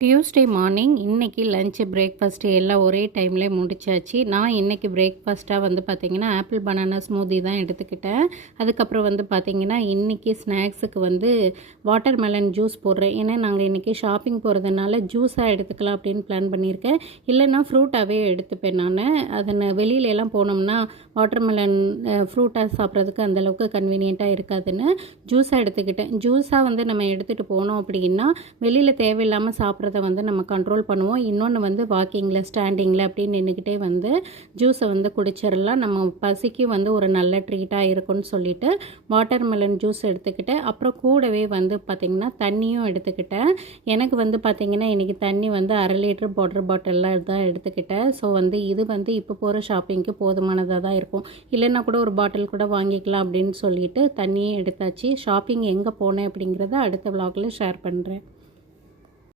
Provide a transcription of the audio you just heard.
Tuesday morning இன்றைக்கி lunch breakfast எல்லாம் ஒரே டைம்லேயே முடிச்சாச்சு. நான் இன்றைக்கி பிரேக்ஃபாஸ்ட்டாக வந்து பார்த்திங்கன்னா ஆப்பிள் பனானா ஸ்மூதி தான் எடுத்துக்கிட்டேன். அதுக்கப்புறம் வந்து பார்த்திங்கன்னா இன்றைக்கி ஸ்நாக்ஸுக்கு வந்து வாட்டர் மெலன் ஜூஸ் போடுறேன். ஏன்னா நாங்கள் இன்றைக்கி ஷாப்பிங் போகிறதுனால ஜூஸாக எடுத்துக்கலாம் அப்படின்னு பிளான் பண்ணியிருக்கேன். இல்லைன்னா ஃப்ரூட்டாகவே எடுத்துப்பேன் நான். அதை வெளியிலலாம் போனோம்னா வாட்டர் மெலன் ஃப்ரூட்டாக சாப்பிட்றதுக்கு அந்தளவுக்கு கன்வீனியண்ட்டாக இருக்காதுன்னு ஜூஸாக எடுத்துக்கிட்டேன். ஜூஸாக வந்து நம்ம எடுத்துகிட்டு போனோம் அப்படின்னா வெளியில் தேவையில்லாமல் சாப்பிட்றத வந்து நம்ம கண்ட்ரோல் பண்ணுவோம். இன்னொன்று வந்து வாக்கிங்கில் ஸ்டாண்டிங்கில் அப்படின்னு நின்றுக்கிட்டே வந்து ஜூஸை வந்து குடிச்சிடலாம். நம்ம பசிக்கு வந்து ஒரு நல்ல ட்ரீட்டாக இருக்கும்னு சொல்லிட்டு வாட்டர் மெலன் ஜூஸ் எடுத்துக்கிட்டேன். அப்புறம் கூடவே வந்து பார்த்திங்கன்னா தண்ணியும் எடுத்துக்கிட்டேன். எனக்கு வந்து பார்த்திங்கன்னா இன்றைக்கி தண்ணி வந்து 1/2 லிட்டர் வாட்டர் பாட்டிலில் தான் எடுத்துக்கிட்டேன். ஸோ வந்து இது வந்து இப்போ போகிற ஷாப்பிங்க்கு போதுமானதாக தான் இருக்கும். இல்லைன்னா கூட ஒரு பாட்டில் கூட வாங்கிக்கலாம் அப்படின்னு சொல்லிட்டு தண்ணியே எடுத்தாச்சு. ஷாப்பிங் எங்கே போனேன் அப்படிங்கிறத அடுத்த விலாகில் ஷேர் பண்ணுறேன்.